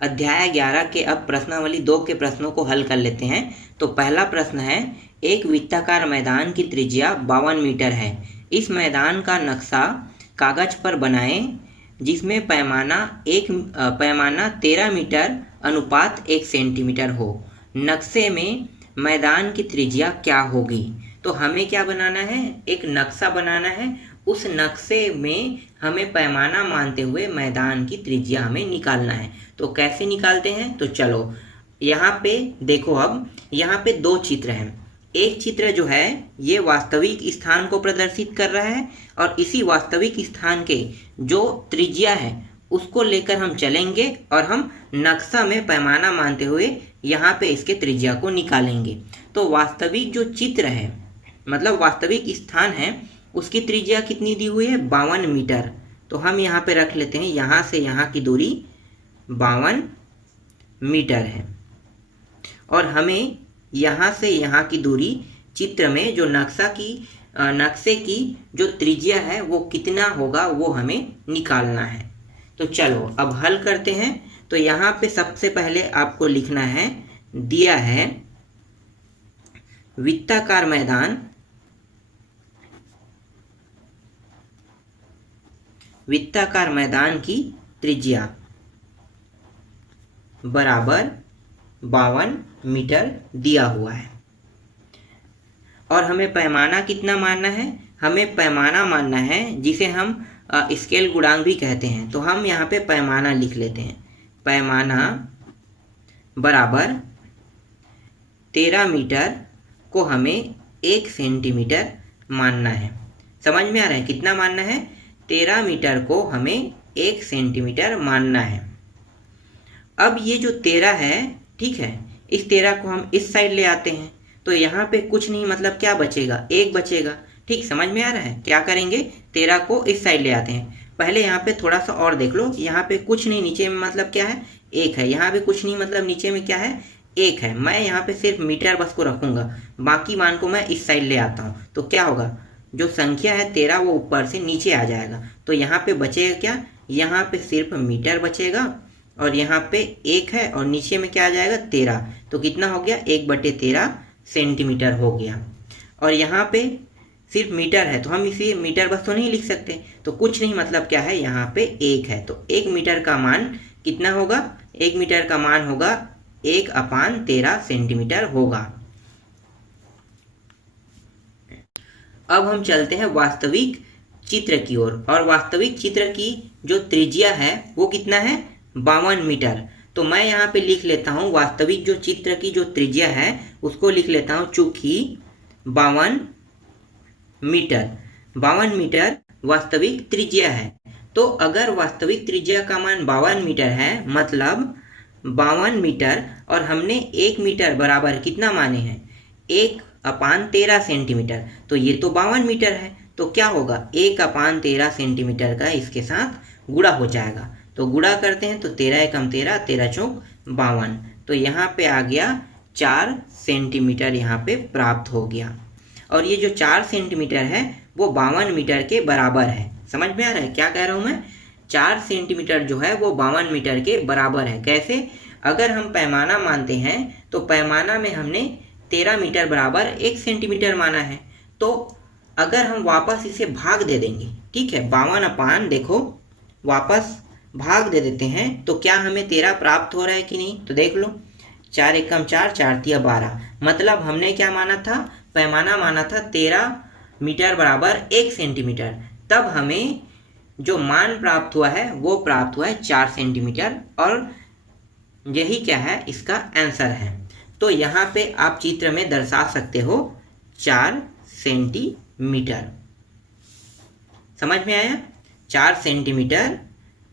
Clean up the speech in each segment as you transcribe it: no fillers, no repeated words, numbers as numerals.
अध्याय 11 के अब प्रश्नावली 2 के प्रश्नों को हल कर लेते हैं। तो पहला प्रश्न है, एक वृत्ताकार मैदान की त्रिज्या 52 मीटर है। इस मैदान का नक्शा कागज पर बनाएं जिसमें पैमाना 13 मीटर अनुपात 1 सेंटीमीटर हो। नक्शे में मैदान की त्रिज्या क्या होगी? तो हमें क्या बनाना है? एक नक्शा बनाना है। उस नक्शे में हमें पैमाना मानते हुए मैदान की त्रिज्या हमें निकालना है। तो कैसे निकालते हैं? तो चलो यहाँ पे देखो, अब यहाँ पे दो चित्र हैं। एक चित्र जो है ये वास्तविक स्थान को प्रदर्शित कर रहा है और इसी वास्तविक स्थान के जो त्रिज्या है उसको लेकर हम चलेंगे और हम नक्शा में पैमाना मानते हुए यहाँ पे इसके त्रिज्या को निकालेंगे। तो वास्तविक जो चित्र है, मतलब वास्तविक स्थान है, उसकी त्रिज्या कितनी दी हुई है? 52 मीटर। तो हम यहाँ पे रख लेते हैं, यहाँ से यहाँ की दूरी 52 मीटर है और हमें यहाँ से यहाँ की दूरी चित्र में जो नक्शे की जो त्रिज्या है वो कितना होगा वो हमें निकालना है। तो चलो अब हल करते हैं। तो यहाँ पे सबसे पहले आपको लिखना है, दिया है वृत्ताकार मैदान की त्रिज्या बराबर 52 मीटर दिया हुआ है और हमें पैमाना कितना मानना है? हमें पैमाना मानना है जिसे हम स्केल गुणांक भी कहते हैं। तो हम यहाँ पे पैमाना लिख लेते हैं। पैमाना बराबर 13 मीटर को हमें 1 सेंटीमीटर मानना है। समझ में आ रहा है? कितना मानना है? 13 मीटर को हमें 1 सेंटीमीटर मानना है। अब ये जो 13 है, ठीक है, इस 13 को हम इस साइड ले आते हैं तो यहाँ पे कुछ नहीं, मतलब क्या बचेगा? 1 बचेगा। ठीक, समझ में आ रहा है? क्या करेंगे? 13 को इस साइड ले आते हैं। पहले यहाँ पे थोड़ा सा और देख लो, यहाँ पे कुछ नहीं, नीचे में मतलब क्या है? 1 है। यहाँ पे कुछ नहीं, मतलब नीचे में क्या है? 1 है। मैं यहाँ पे सिर्फ मीटर बस को रखूँगा, बाकी मान को मैं इस साइड ले आता हूँ। तो क्या होगा? जो संख्या है 13 वो ऊपर से नीचे आ जाएगा। तो यहाँ पे बचेगा क्या? यहाँ पे सिर्फ मीटर बचेगा और यहाँ पे 1 है और नीचे में क्या आ जाएगा? 13। तो कितना हो गया? 1/13 सेंटीमीटर हो गया। और यहाँ पे सिर्फ मीटर है तो हम इसे मीटर बस तो नहीं लिख सकते। तो कुछ नहीं, मतलब क्या है? यहाँ पे 1 है। तो 1 मीटर का मान कितना होगा? 1 मीटर का मान होगा 1/13 सेंटीमीटर होगा। अब हम चलते हैं वास्तविक चित्र की ओर और वास्तविक चित्र की जो त्रिज्या है वो कितना है? 52 मीटर। तो मैं यहाँ पे लिख लेता हूँ वास्तविक जो चित्र की जो त्रिज्या है उसको लिख लेता हूँ, चूंकि 52 मीटर वास्तविक त्रिज्या है। तो अगर वास्तविक त्रिज्या का मान 52 मीटर है, मतलब 52 मीटर और हमने 1 मीटर बराबर कितना माने हैं? 1/13 सेंटीमीटर। तो ये तो 52 मीटर है। तो क्या होगा? 1/13 सेंटीमीटर का इसके साथ गुणा हो जाएगा। तो गुणा करते हैं तो 13 एकम 13, 13 चौक 52। तो यहाँ पे आ गया 4 सेंटीमीटर यहाँ पे प्राप्त हो गया। और ये जो 4 सेंटीमीटर है वो 52 मीटर के बराबर है। समझ में आ रहा है क्या कह रहा हूँ मैं? 4 सेंटीमीटर जो है वो 52 मीटर के बराबर है। कैसे? अगर हम पैमाना मानते हैं तो पैमाना में हमने 13 मीटर बराबर 1 सेंटीमीटर माना है। तो अगर हम वापस इसे भाग दे देंगे, ठीक है, 52 देखो वापस भाग दे देते हैं तो क्या हमें 13 प्राप्त हो रहा है कि नहीं? तो देख लो, 4 एकम 4, 4 तिया 12। मतलब हमने क्या माना था? पैमाना माना था 13 मीटर बराबर 1 सेंटीमीटर। तब हमें जो मान प्राप्त हुआ है वो प्राप्त हुआ है 4 सेंटीमीटर और यही क्या है? इसका आंसर है। तो यहाँ पे आप चित्र में दर्शा सकते हो 4 सेंटीमीटर। समझ में आया? 4 सेंटीमीटर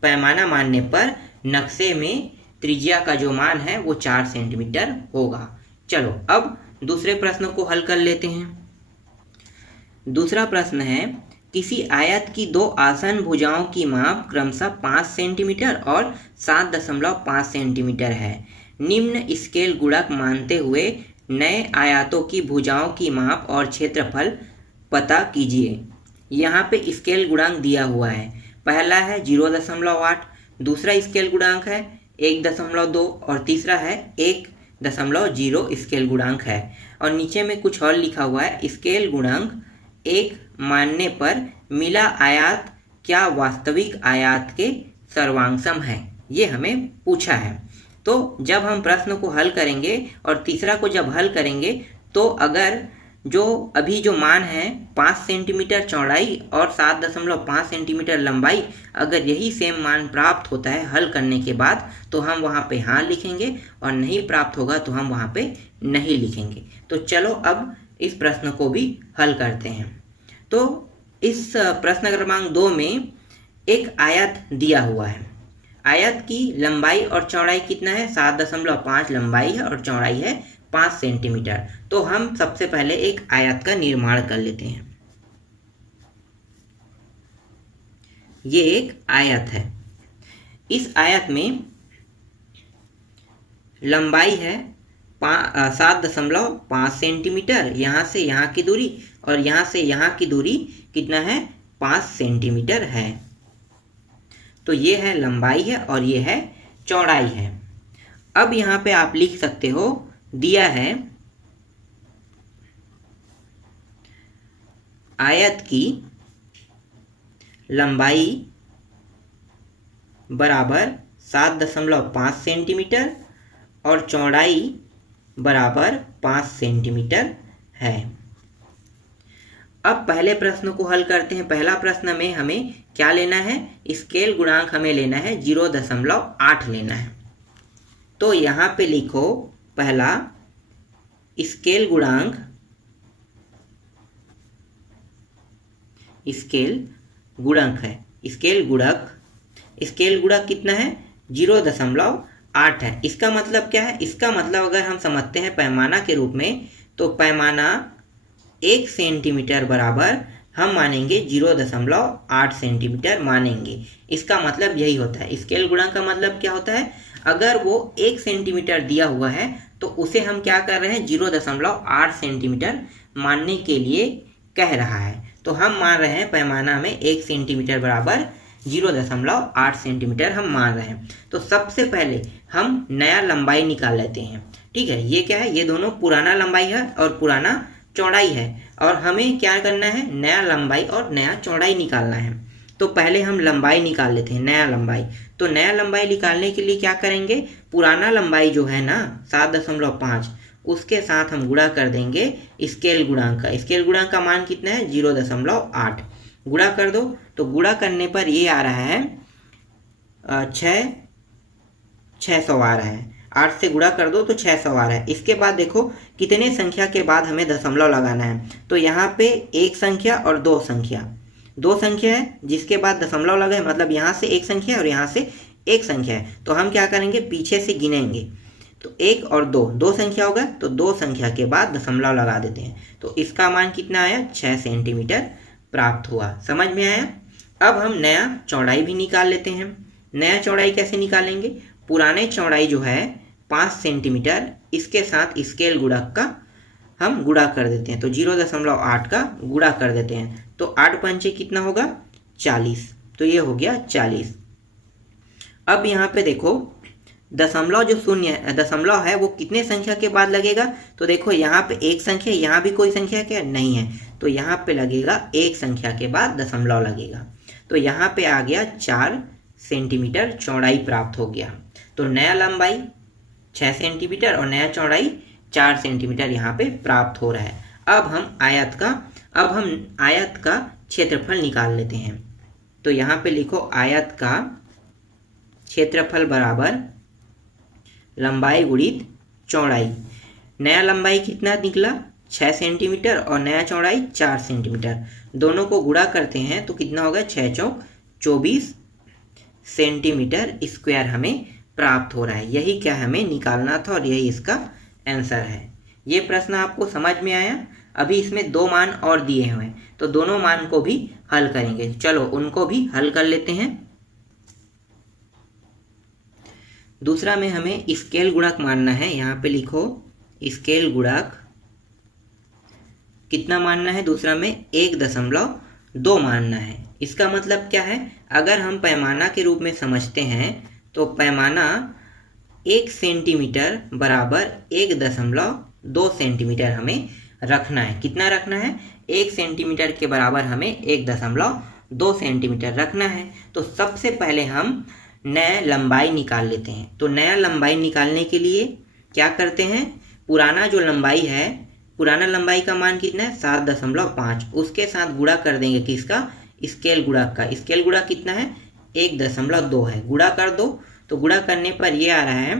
पैमाना मानने पर नक्शे में त्रिज्या का जो मान है वो 4 सेंटीमीटर होगा। चलो अब दूसरे प्रश्न को हल कर लेते हैं। दूसरा प्रश्न है, किसी आयत की 2 आसन भुजाओं की माप क्रमशः 5 सेंटीमीटर और 7.5 सेंटीमीटर है। निम्न स्केल गुणक मानते हुए नए आयतों की भुजाओं की माप और क्षेत्रफल पता कीजिए। यहाँ पे स्केल गुणांक दिया हुआ है। पहला है 0.8, दूसरा स्केल गुणांक है 1.2 और तीसरा है 1.0 स्केल गुणांक है। और नीचे में कुछ और लिखा हुआ है, स्केल गुणांक 1 मानने पर मिला आयात क्या वास्तविक आयात के सर्वांशम है, ये हमें पूछा है। तो जब हम प्रश्न को हल करेंगे और तीसरा को जब हल करेंगे तो अगर जो अभी जो मान है 5 सेंटीमीटर चौड़ाई और 7.5 सेंटीमीटर लंबाई, अगर यही सेम मान प्राप्त होता है हल करने के बाद तो हम वहाँ पे हाँ लिखेंगे, और नहीं प्राप्त होगा तो हम वहाँ पे नहीं लिखेंगे। तो चलो अब इस प्रश्न को भी हल करते हैं। तो इस प्रश्न क्रमांक 2 में एक आयत दिया हुआ है। आयत की लंबाई और चौड़ाई कितना है, 7.5 लंबाई है और चौड़ाई है 5 सेंटीमीटर। तो हम सबसे पहले एक आयत का निर्माण कर लेते हैं। ये एक आयत है। इस आयत में लंबाई है 7.5 सेंटीमीटर, यहाँ से यहाँ की दूरी, और यहाँ से यहाँ की दूरी कितना है, 5 सेंटीमीटर है। तो ये है लंबाई है और ये है चौड़ाई है। अब यहाँ पे आप लिख सकते हो, दिया है आयत की लंबाई बराबर 7.5 सेंटीमीटर और चौड़ाई बराबर 5 सेंटीमीटर है। अब पहले प्रश्न को हल करते हैं। पहला प्रश्न में हमें क्या लेना है, स्केल गुणांक हमें लेना है 0.8 लेना है। तो यहाँ पे लिखो पहला स्केल गुणांक, स्केल गुणक है, स्केल गुणक कितना है, 0.8 है। इसका मतलब क्या है, इसका मतलब अगर हम समझते हैं पैमाना के रूप में, तो पैमाना 1 सेंटीमीटर बराबर हम मानेंगे 0.8 सेंटीमीटर मानेंगे। इसका मतलब यही होता है। स्केल गुणांक का मतलब क्या होता है, अगर वो 1 सेंटीमीटर दिया हुआ है तो उसे हम क्या कर रहे हैं, 0.8 सेंटीमीटर मानने के लिए कह रहा है। तो हम मान रहे हैं पैमाना में 1 सेंटीमीटर बराबर 0.8 सेंटीमीटर हम मान रहे हैं। तो सबसे पहले हम नया लंबाई निकाल लेते हैं। ठीक है, ये क्या है, ये दोनों पुराना लंबाई है और पुराना चौड़ाई है, और हमें क्या करना है, नया लंबाई और नया चौड़ाई निकालना है। तो पहले हम लंबाई निकाल लेते हैं, नया लंबाई। तो नया लंबाई निकालने के लिए क्या करेंगे, पुराना लंबाई जो है ना 7.5, उसके साथ हम गुणा कर देंगे स्केल गुणांक का। स्केल गुणांक का मान कितना है, 0.8। गुणा कर दो, तो गुणा करने पर ये आ रहा है 600 आ रहा है। 8 से गुणा कर दो तो 600 आ रहा है। इसके बाद देखो कितने संख्या के बाद हमें दशमलव लगाना है। तो यहाँ पे एक संख्या और दो संख्या है जिसके बाद दशमलव लगे, मतलब यहाँ से एक संख्या और यहाँ से एक संख्या है। तो हम क्या करेंगे, पीछे से गिनेंगे, तो 1 और 2 संख्या होगा, तो 2 संख्या के बाद दशमलव लगा देते हैं। तो इसका मान कितना आया, 6 सेंटीमीटर प्राप्त हुआ। समझ में आया। अब हम नया चौड़ाई भी निकाल लेते हैं। नया चौड़ाई कैसे निकालेंगे, पुराने चौड़ाई जो है 5 सेंटीमीटर, इसके साथ स्केल गुणक का हम गुणा कर देते हैं। तो 0.8 का गुणा कर देते हैं। तो 8 पंचे कितना होगा, 40। तो ये हो गया 40। अब यहाँ पे देखो दशमलव जो दशमलव है वो कितने संख्या के बाद लगेगा। तो देखो यहाँ पे एक संख्या, यहाँ भी कोई संख्या क्या नहीं है, तो यहाँ पे लगेगा एक संख्या के बाद दशमलव लगेगा। तो यहाँ पे आ गया 4 सेंटीमीटर चौड़ाई प्राप्त हो गया। तो नया लंबाई 6 सेंटीमीटर और नया चौड़ाई 4 सेंटीमीटर यहाँ पे प्राप्त हो रहा है। अब हम आयत का क्षेत्रफल निकाल लेते हैं। तो यहाँ पे लिखो आयत का क्षेत्रफल बराबर लंबाई गुणित चौड़ाई। नया लंबाई कितना निकला, 6 सेंटीमीटर और नया चौड़ाई 4 सेंटीमीटर। दोनों को गुणा करते हैं तो कितना होगा, 6 चौक 24 सेंटीमीटर स्क्वायर हमें प्राप्त हो रहा है। यही क्या हमें निकालना था और यही इसका आंसर है। ये प्रश्न आपको समझ में आया। अभी इसमें 2 मान और दिए हुए हैं, तो दोनों मान को भी हल करेंगे। चलो उनको भी हल कर लेते हैं। दूसरा में हमें स्केल गुणक मानना है। यहाँ पे लिखो स्केल गुणक कितना मानना है, दूसरा में 1.2 मानना है। इसका मतलब क्या है, अगर हम पैमाना के रूप में समझते हैं तो पैमाना 1 सेंटीमीटर बराबर 1.2 सेंटीमीटर हमें रखना है। कितना रखना है? 1 सेंटीमीटर के बराबर हमें 1.2 सेंटीमीटर रखना है। तो सबसे पहले हम नया लंबाई निकाल लेते हैं। तो नया लंबाई निकालने के लिए क्या करते हैं? पुराना जो लंबाई है, पुराना लंबाई का मान कितना है? 7.5। उसके साथ गुणा कर देंगे किसका? स्केल गुणक का। स्केल गुणक कितना है? 1.2 है। गुणा कर दो। तो गुणा करने पर ये आ रहा है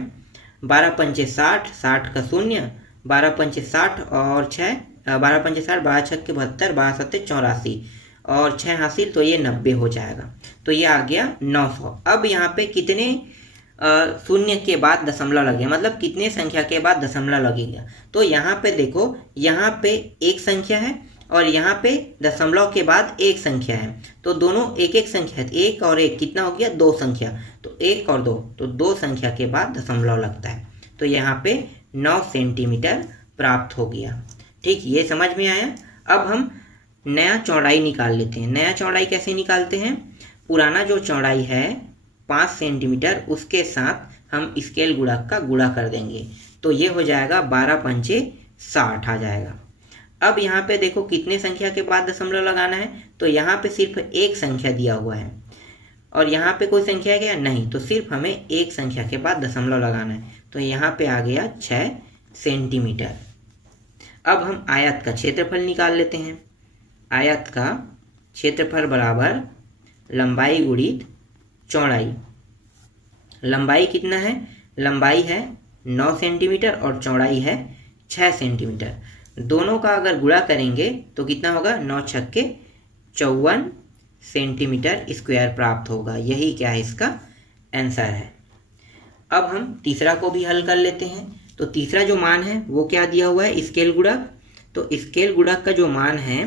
12 पंचे 60, 60 का 0, 12 पंचे 60 और 6, 12 पंचे 60, 12 छक्के 72, 12 सत्ते 84 और 6 हासिल, तो ये 90 हो जाएगा। तो ये आ गया 900। अब यहाँ पे कितने शून्य के बाद दशमलव लगेगा, मतलब कितने संख्या के बाद दशमलव लगेगा? तो यहाँ पे देखो, यहाँ पे एक संख्या है और यहाँ पे दशमलव के बाद एक संख्या है। तो दोनों एक एक संख्या है। एक और एक कितना हो गया? 2 संख्या। तो 1 और 2, तो 2 संख्या के बाद दशमलव लगता है। तो यहाँ पे 9 सेंटीमीटर प्राप्त हो गया। ठीक, ये समझ में आया। अब हम नया चौड़ाई निकाल लेते हैं। नया चौड़ाई कैसे निकालते हैं? पुराना जो चौड़ाई है 5 सेंटीमीटर, उसके साथ हम स्केल गुणक का गुणा कर देंगे। तो ये हो जाएगा 12 पंचे 60 आ जाएगा। अब यहाँ पे देखो कितने संख्या के बाद दशमलव लगाना है? तो यहाँ पे सिर्फ एक संख्या दिया हुआ है और यहाँ पे कोई संख्या है क्या? नहीं। तो सिर्फ हमें एक संख्या के बाद दशमलव लगाना है। तो यहाँ पे आ गया 6 सेंटीमीटर। अब हम आयत का क्षेत्रफल निकाल लेते हैं। आयत का क्षेत्रफल बराबर लंबाई गुणित चौड़ाई। लंबाई कितना है? लंबाई है 9 सेंटीमीटर और चौड़ाई है 6 सेंटीमीटर। दोनों का अगर गुणा करेंगे तो कितना होगा? 9 छक्के 54 सेंटीमीटर स्क्वायर प्राप्त होगा। यही क्या है? इसका आंसर है। अब हम तीसरा को भी हल कर लेते हैं। तो तीसरा जो मान है वो क्या दिया हुआ है? स्केल गुणक। तो स्केल गुणक का जो मान है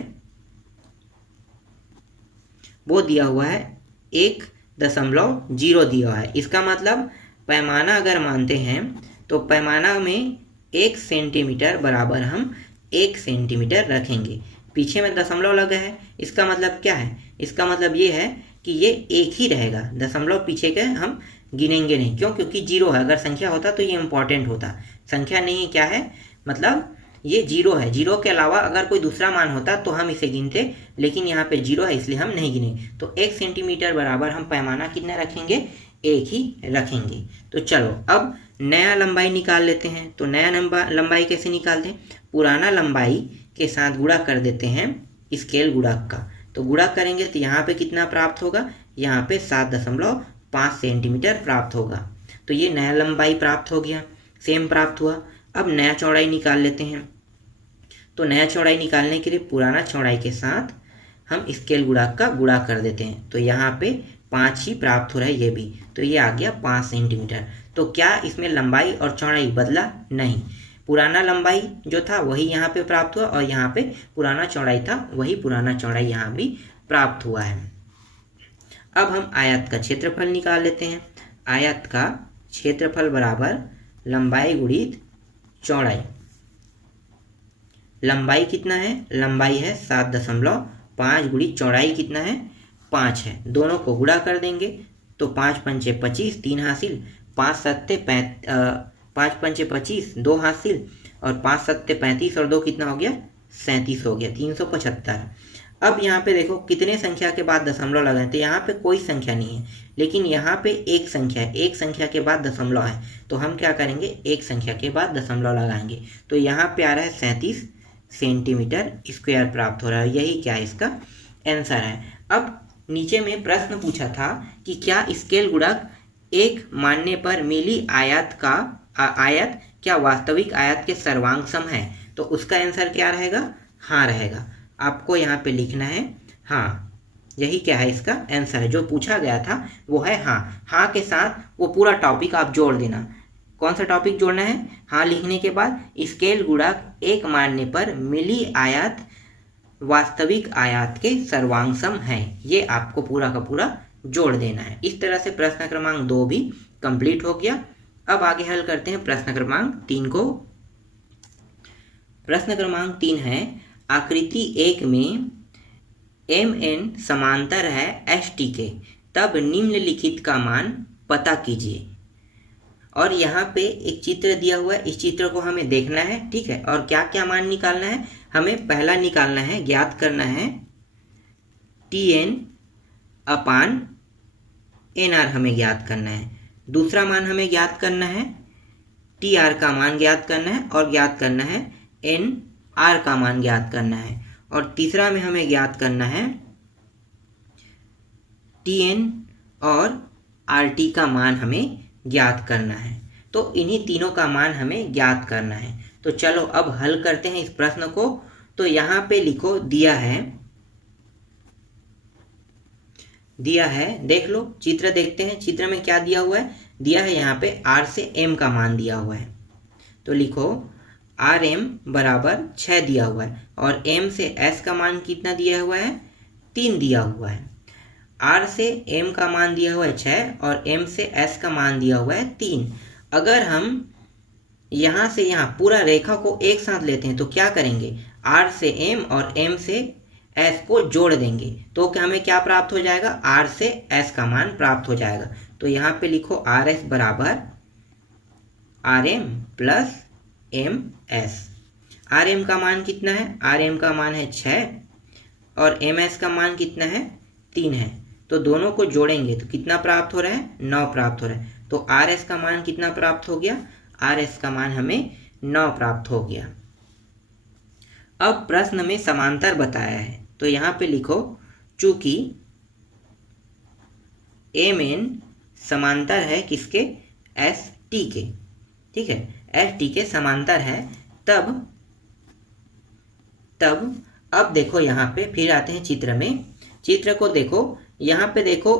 वो दिया हुआ है 1.0 दिया हुआ है। इसका मतलब पैमाना अगर मानते हैं तो पैमाना में 1 सेंटीमीटर बराबर हम 1 सेंटीमीटर रखेंगे। पीछे में दशमलव लगा है, इसका मतलब क्या है? इसका मतलब ये है कि ये एक ही रहेगा। दशमलव पीछे के हम गिनेंगे नहीं। क्यों? क्योंकि 0 है। अगर संख्या होता तो ये इंपॉर्टेंट होता। संख्या नहीं, क्या है? मतलब ये 0 है। 0 के अलावा अगर कोई दूसरा मान होता तो हम इसे गिनते, लेकिन यहाँ पे 0 है इसलिए हम नहीं गिने। तो 1 सेंटीमीटर बराबर हम पैमाना कितना रखेंगे? 1 ही रखेंगे। तो चलो अब नया लंबाई निकाल लेते हैं। तो नया लंबाई कैसे निकालते हैं? पुराना लंबाई के साथ गुणा कर देते हैं स्केल गुणक का। तो गुणा करेंगे तो यहाँ पे कितना प्राप्त होगा? यहाँ पे 7.5 सेंटीमीटर प्राप्त होगा। तो ये नया लंबाई प्राप्त हो गया, सेम प्राप्त हुआ। अब नया चौड़ाई निकाल लेते हैं। तो नया चौड़ाई निकालने के लिए पुराना चौड़ाई के साथ हम स्केल गुणक का गुणा कर देते हैं। तो यहाँ पे 5 ही प्राप्त हो रहा है ये भी। तो ये आ गया 5 सेंटीमीटर। तो क्या इसमें लंबाई और चौड़ाई बदला? नहीं। पुराना लंबाई जो था वही यहाँ पे प्राप्त हुआ और यहाँ पे पुराना चौड़ाई था वही पुराना चौड़ाई यहाँ भी प्राप्त हुआ है। अब हम आयत का क्षेत्रफल निकाल लेते हैं। आयत का क्षेत्रफल बराबर लंबाई गुणित चौड़ाई। लंबाई कितना है? लंबाई है 7.5 गुणित चौड़ाई कितना है? 5 है। दोनों को गुणा कर देंगे तो 5 पंचे 25, 3 हासिल, 5 सत्ते 5 पंचे 25, 2 हासिल और 5 सत्ते 35 और 2 कितना हो गया? 37 हो गया, 375। अब यहाँ पे देखो कितने संख्या के बाद दशमलव लगाए? तो यहाँ पे कोई संख्या नहीं है, लेकिन यहाँ पे एक संख्या है। एक संख्या के बाद दशमलव है तो हम क्या करेंगे? एक संख्या के बाद दशमलव लगाएंगे। तो यहाँ पे आ रहा है 37 सेंटीमीटर स्क्वायर प्राप्त हो रहा है। यही क्या है? इसका आंसर है। अब नीचे में प्रश्न पूछा था कि क्या स्केल गुणक 1 मानने पर मिली आयत क्या वास्तविक आयत के सर्वांग सम है? तो उसका आंसर क्या रहेगा? हाँ रहेगा। आपको यहाँ पे लिखना है हाँ। यही क्या है? इसका आंसर है। जो पूछा गया था वो है हाँ। हाँ के साथ वो पूरा टॉपिक आप जोड़ देना। कौन सा टॉपिक जोड़ना है? हाँ लिखने के बाद स्केल गुणक 1 मानने पर मिली आयत वास्तविक आयत के सर्वांग सम है। ये आपको पूरा का पूरा जोड़ देना है। इस तरह से प्रश्न क्रमांक 2 भी कंप्लीट हो गया। अब आगे हल करते हैं प्रश्न क्रमांक 3 को। प्रश्न क्रमांक 3 है, आकृति 1 में MN समांतर है ST के, तब निम्नलिखित का मान पता कीजिए। और यहाँ पे एक चित्र दिया हुआ है, इस चित्र को हमें देखना है, ठीक है। और क्या क्या मान निकालना है, हमें पहला निकालना है, ज्ञात करना है Tn अपान Nr हमें ज्ञात करना है। दूसरा मान हमें ज्ञात करना है Tr का मान ज्ञात करना है और ज्ञात करना है Nr का मान ज्ञात करना है। और तीसरा में हमें ज्ञात करना है Tn और Rt का मान हमें ज्ञात करना है। तो इन्हीं तीनों का मान हमें ज्ञात करना है। तो चलो अब हल करते हैं इस प्रश्न को। तो यहाँ पे लिखो, दिया है, देख लो, चित्र देखते हैं। चित्र में क्या दिया हुआ है, दिया है यहाँ पे R से M का मान दिया हुआ है। तो लिखो RM बराबर 6 दिया हुआ है और M से S का मान कितना दिया हुआ है, 3 दिया हुआ है। R से M का मान दिया हुआ है 6 और M से S का मान दिया हुआ है 3। अगर हम यहाँ से यहाँ पूरा रेखा को एक साथ लेते हैं तो क्या करेंगे, R से M और M से S को जोड़ देंगे तो क्या हमें क्या प्राप्त हो जाएगा, R से S का मान प्राप्त हो जाएगा। तो यहाँ पे लिखो RS बराबर RM प्लस MS। RM का मान कितना है, RM का मान है 6 और MS का मान कितना है, 3 है। तो दोनों को जोड़ेंगे तो कितना प्राप्त हो रहा है, 9 प्राप्त हो रहा है। तो RS का मान कितना प्राप्त हो गया, RS का मान हमें 9 प्राप्त हो गया। अब प्रश्न में समांतर बताया है तो यहाँ पे लिखो, चूंकि MN समांतर है किसके, ST के, ठीक है, ST के समांतर है। तब अब देखो यहाँ पे फिर आते हैं चित्र में। चित्र को देखो, यहाँ पे देखो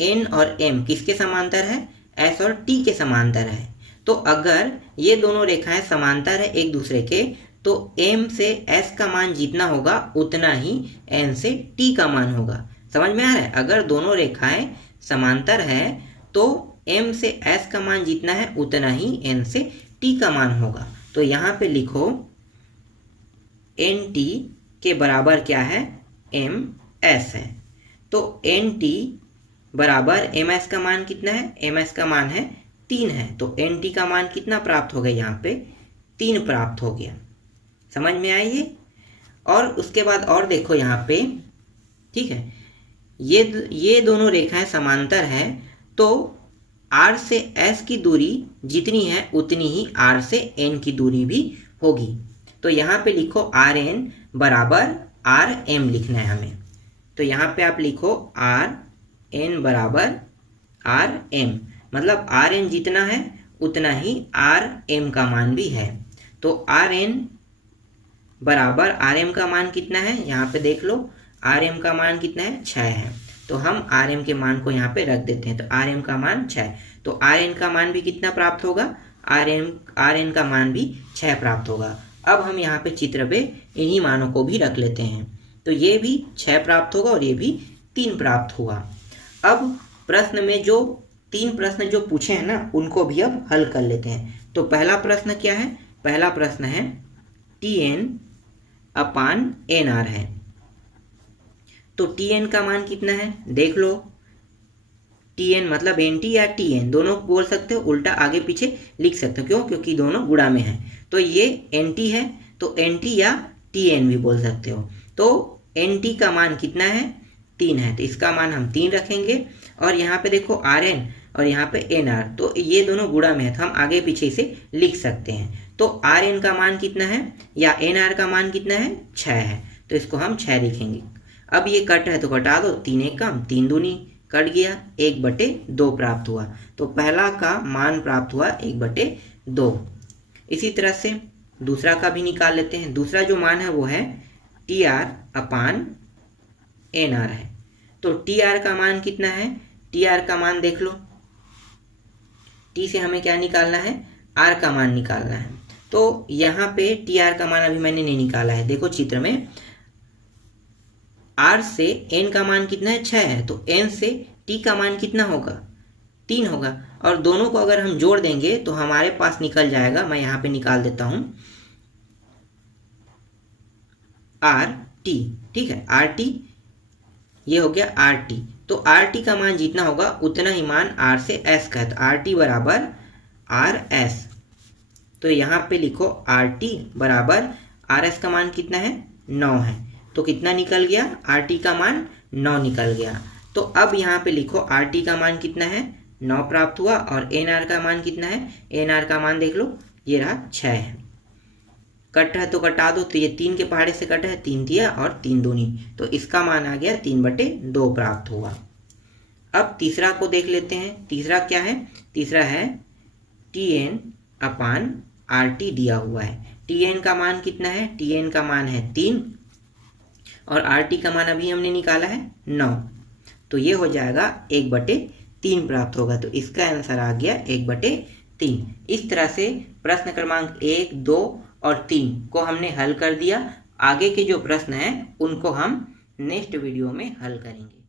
N और M किसके समांतर है, S और T के समांतर है। तो अगर ये दोनों रेखाएं समांतर है एक दूसरे के तो M से S का मान जितना होगा उतना ही N से T का मान होगा। समझ में आ रहा है, अगर दोनों रेखाएं समांतर है तो M से S का मान जितना है उतना ही N से T का मान होगा। तो यहाँ पे लिखो NT के बराबर क्या है, MS है। तो NT बराबर MS का मान कितना है, MS का मान है 3 है। तो NT का मान कितना प्राप्त हो गया, यहाँ पे 3 प्राप्त हो गया। समझ में आई ये। और उसके बाद और देखो यहाँ पे, ठीक है, ये दोनों रेखाएं समांतर है तो R से S की दूरी जितनी है उतनी ही R से N की दूरी भी होगी। तो यहाँ पे लिखो RN बराबर RM लिखना है हमें। तो यहाँ पे आप लिखो RN बराबर RM, मतलब RN जितना है उतना ही RM का मान भी है। तो RN बराबर RM का मान कितना है, यहाँ पे देख लो, RM का मान कितना है, 6 है। तो हम RM के मान को यहाँ पे रख देते हैं। तो RM का मान 6, तो RN का मान भी कितना प्राप्त होगा, RN का मान भी 6 प्राप्त होगा। अब हम यहाँ पे चित्र पे इन्हीं मानों को भी रख लेते हैं। तो ये भी 6 प्राप्त होगा और ये भी 3 प्राप्त हुआ। अब प्रश्न में जो 3 प्रश्न जो पूछे हैं ना उनको भी अब हल कर लेते हैं। तो पहला प्रश्न क्या है, पहला प्रश्न है Tn अपान Nr है। तो Tn का मान कितना है, देख लो, Tn मतलब NT या Tn दोनों बोल सकते हो, उल्टा आगे पीछे लिख सकते हो, क्यों, क्योंकि दोनों गुणा में है। तो ये NT है तो NT या Tn भी बोल सकते हो। तो NT का मान कितना है, 3 है, तो इसका मान हम 3 रखेंगे। और यहाँ पे देखो Rn और यहाँ पे Nr, तो ये दोनों गुणा में है तो हम आगे पीछे इसे लिख सकते हैं। तो Rn का मान कितना है या Nr का मान कितना है, 6 है, तो इसको हम 6 लिखेंगे। अब ये कट है तो कटा दो, 3 एक कम 3 दूनी कट गया, 1/2 प्राप्त हुआ। तो पहला का मान प्राप्त हुआ 1/2। इसी तरह से दूसरा का भी निकाल लेते हैं। दूसरा जो मान है वो है Tr अपान Nr है। तो Tr का मान कितना है, Tr का मान देख लो, T से हमें क्या निकालना है, R का मान निकालना है। तो यहाँ पे Tr का मान अभी मैंने नहीं निकाला है, देखो चित्र में R से N का मान कितना है, 6 है, तो N से T का मान कितना होगा, 3 होगा। और दोनों को अगर हम जोड़ देंगे तो हमारे पास निकल जाएगा, मैं यहाँ पे निकाल देता हूँ, RT, ठीक है, RT, ये हो गया RT। तो RT का मान जितना होगा उतना ही मान R से S का है। तो RT बराबर आर एस। तो यहाँ पे लिखो आर टी बराबर आर एस का मान कितना है 9 है, तो कितना निकल गया आर टी का मान 9 निकल गया। तो अब यहाँ पे लिखो आर टी का मान कितना है 9 प्राप्त हुआ और एन आर का मान कितना है, एन आर का मान देख लो ये रहा 6 है। कट है तो कटा दो, तो ये 3 के पहाड़े से कट है, 3 दिया और 3 दूनी, तो इसका मान आ गया 3/2 प्राप्त हुआ। अब तीसरा को देख लेते हैं। तीसरा क्या है, तीसरा है Tn/RT दिया हुआ है। Tn का मान कितना है, Tn का मान है 3 और RT का मान अभी हमने निकाला है 9, तो ये हो जाएगा 1/3 प्राप्त होगा। तो इसका आंसर आ गया 1/3। इस तरह से प्रश्न क्रमांक 1, 2 और 3 को हमने हल कर दिया। आगे के जो प्रश्न हैं उनको हम नेक्स्ट वीडियो में हल करेंगे।